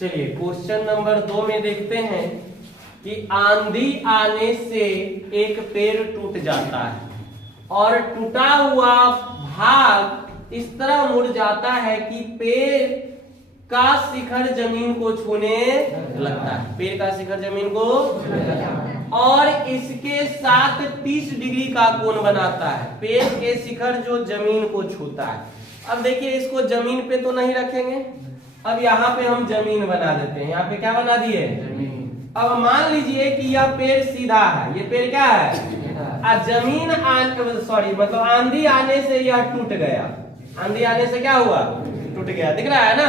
चलिए question number 2 में देखते हैं कि आंधी आने से एक पेड़ टूट जाता है और टूटा हुआ भाग इस तरह मुड़ जाता है कि पेड़ का शिखर जमीन को छूने लगता है। पेड़ का शिखर जमीन को और इसके साथ 30 डिग्री का कोण बनाता है। पेड़ के शिखर जो जमीन को छूता है। अब देखिए इसको जमीन पे तो नहीं रखेंगे, अब यहाँ पे हम जमीन बना देते हैं। यहाँ पे क्या बना दिए? अब मान लीजिए कि यह पेड़ सीधा है, ये पेड़ क्या है? जमीन मतलब आंधी आने से यह टूट गया। आंधी आने से क्या हुआ? टूट गया। दिख रहा है ना?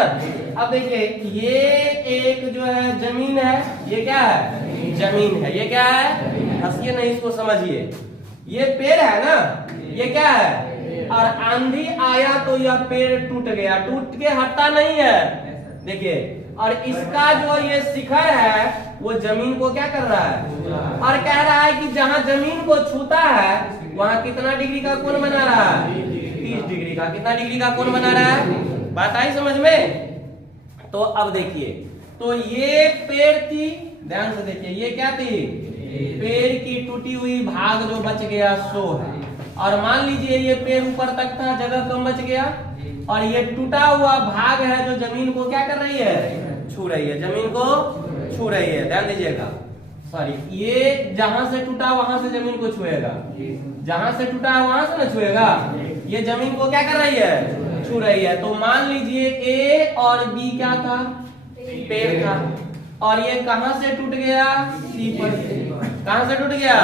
अब देखिए ये एक जो है जमीन है, ये क्या है? जमीन है। ये क्या है? हंसिए नहीं, इसको समझिए। ये पेड़ है ना, ये क्या है? और आंधी आया तो यह पेड़ टूट गया, टूट के हटता नहीं है। देखिए, और इसका जो ये शिखर है वो जमीन को क्या कर रहा है? और कह रहा है कि जहां जमीन को छूता है वहां कितना डिग्री का कोण बना रहा है? 30 डिग्री का। कितना डिग्री का कोण बना रहा है? बात आई समझ में? तो अब देखिए, तो ये पेड़ थी, ध्यान से देखिए, ये क्या थी? पेड़ की टूटी हुई भाग जो बच गया सो है। और मान लीजिए ये पेड़ ऊपर तक था, जगह कम बच गया, और ये टूटा हुआ भाग है जो जमीन को क्या कर रही है? छू रही है, जमीन को छू रही है। ध्यान दीजिएगा, सॉरी, ये जहां से टूटा वहां से जमीन को छुएगा, जहां से टूटा है वहां से ना छुएगा। ये जमीन को क्या कर रही है? छू रही है। तो मान लीजिए ए और बी क्या था? पेड़ था। और ये कहां से टूट गया? सी पर से। कहां से टूट गया?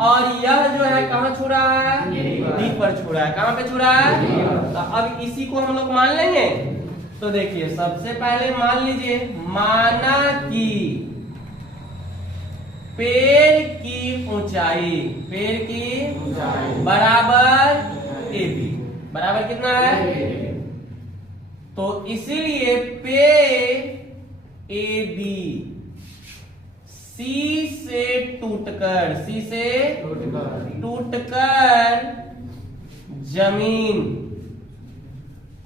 और यह जो है कहां छू रहा है? डी पर छू रहा है। कहां पे छू रहा है? तो अब इसी को हम लोग मान लेंगे। तो देखिए, सबसे पहले मान लीजिए, माना कि पेड़ की ऊंचाई बराबर ए बी। बराबर कितना है? तो इसीलिए पेड़ ए बी सी से टूटकर जमीन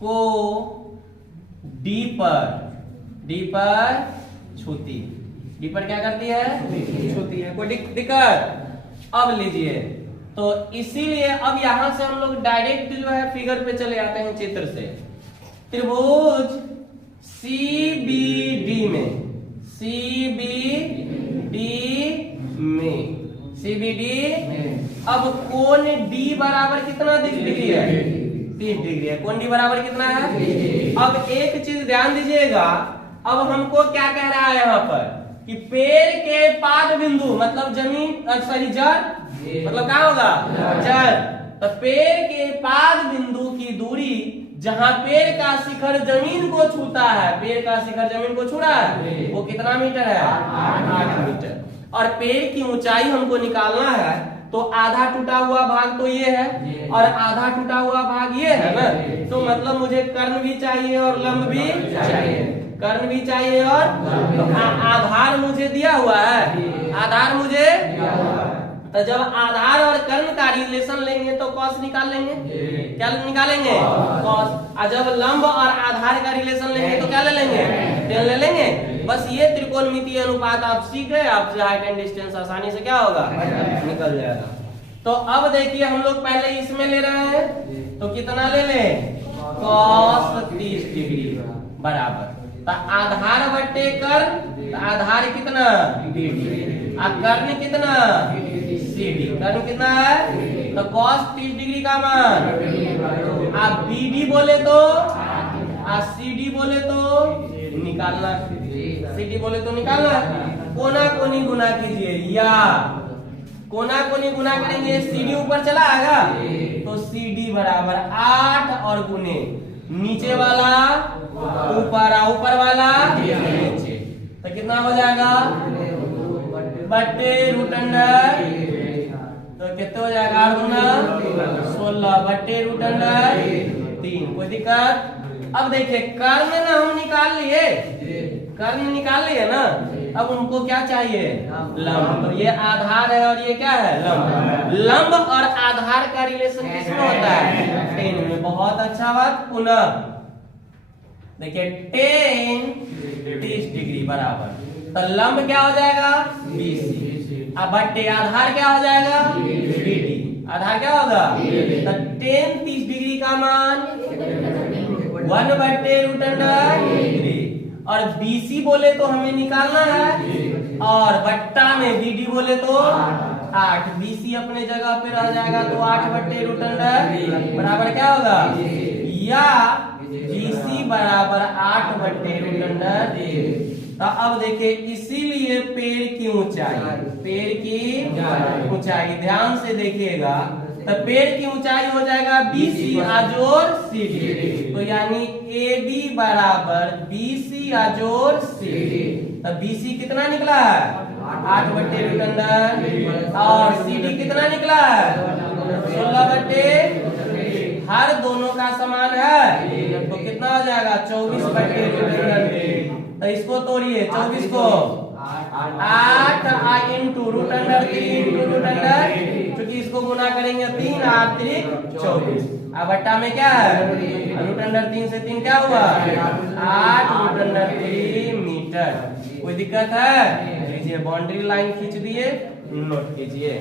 को डी पर छूती। डी पर क्या करती है? छूती है। कोई दिक्कत? अब लीजिए, तो इसीलिए अब यहां से हम लोग डायरेक्ट जो है फिगर पे चले आते हैं चित्र से। त्रिभुज CBD में अब कोण D बराबर कितना डिग्री है? 30 डिग्री है। कोण D बराबर कितना है? अब एक चीज ध्यान दीजिएगा, अब हमको क्या कह रहा है यहाँ पर कि पेड़ के पाद बिंदु मतलब जमीन, सॉरी जड़, मतलब क्या होगा? जड़। तो पेड़ के पाद बिंदु की दूरी जहां पेड़ का शिखर जमीन को छूता है, पेड़ का शिखर जमीन को छू रहा है, वो कितना मीटर है? 8 मीटर। और पेड़ की ऊंचाई हमको निकालना है, तो आधा टूटा हुआ भाग तो ये है और आधा टूटा हुआ भाग ये है ना। तो मतलब मुझे कर्ण भी चाहिए और लंब भी चाहिए। कर्ण भी चाहिए और आधार मुझे दिया हुआ है। आधार मुझे, तो जब आधार और कर्ण का रिलेशन लेंगे तो कॉस निकाल लेंगे। क्या निकालेंगे? कॉस। और जब लंब और आधार का रिलेशन लेंगे तो क्या ले लेंगे? टेन ले लेंगे। बस ये त्रिकोणमितीय अनुपात आप सीख गए, आपसे हाइट एंड डिस्टेंस आसानी से क्या होगा? निकल जाएगा। तो अब देखिए, हम लोग पहले इसमें ले रहे हैं, तो कितना ले लें? कॉस 30 डिग्री बराबर। तो आधार बट्टे कर्ण, तो आधार कितना? BD। और कर्ण कितना? CD। कर्ण कितना है? तो कॉस 30 डिग्री का मान। आप BD बोले तो, आप CD बोले तो निकालना, CD बोले तो निकालना। कोना कोनी गुना कीजिए, या कोना कोनी गुना करेंगे, CD ऊपर चला आएगा, तो CD बराबर 8 और गुने नीचे वाला ऊपर, ऊपर वाला नीचे, तो कितना हो जाएगा? बट्टे रूट अंडर, तो कितना हो जाएगा? 8 गुना 16 बट्टे रूट अंडर 3। कोई दिक्कत? अब देखिए, कर्ण ना हम निकाल लिए, कर्ण निकाल लिए ना। अब उनको क्या चाहिए? लंब। तो ये आधार है और ये क्या है? लंब। लंब और आधार का रिलेशन किसमें होता है? टेन में। बहुत अच्छा बात। पुनः देखिए 10 30 डिग्री बराबर, तो लंब क्या हो जाएगा BC, अब बट्टे आधार क्या हो जाएगा BD, आधार क्या होगा, तो 10 30 डिग्री का मान 1/√3, और BC बोले तो हमें निकालना है, और बट्टा में BD बोले तो 8, BC अपने जगह पे रह जाएगा, तो 8/√3 बराबर क्या होगा, या BC बराबर 8/√3। तो अब देखिए, इसीलिए पेड़ की ऊंचाई ध्यान से देखिएगा, तो पेड़ की ऊंचाई हो जाएगा BC अजोर CD, तो यानी AB बराबर BC अजोर CD, तो BC कितना निकला है 8/√3, और CD कितना निकला है 16/, हर दोनों का समान है, तो कितना हो जाएगा 24/√3। तो इसको तोड़िए, 24 को 8 इंटू √3 क्योंकि इसको गुना करेंगे 3 8 24, अब बट्टा में क्या है √3 से 3 क्या हुआ 8√3 मीटर। कोई दिक्कत है, लीजिए बाउंड्री लाइन खींच दिए, नोट कीजिए।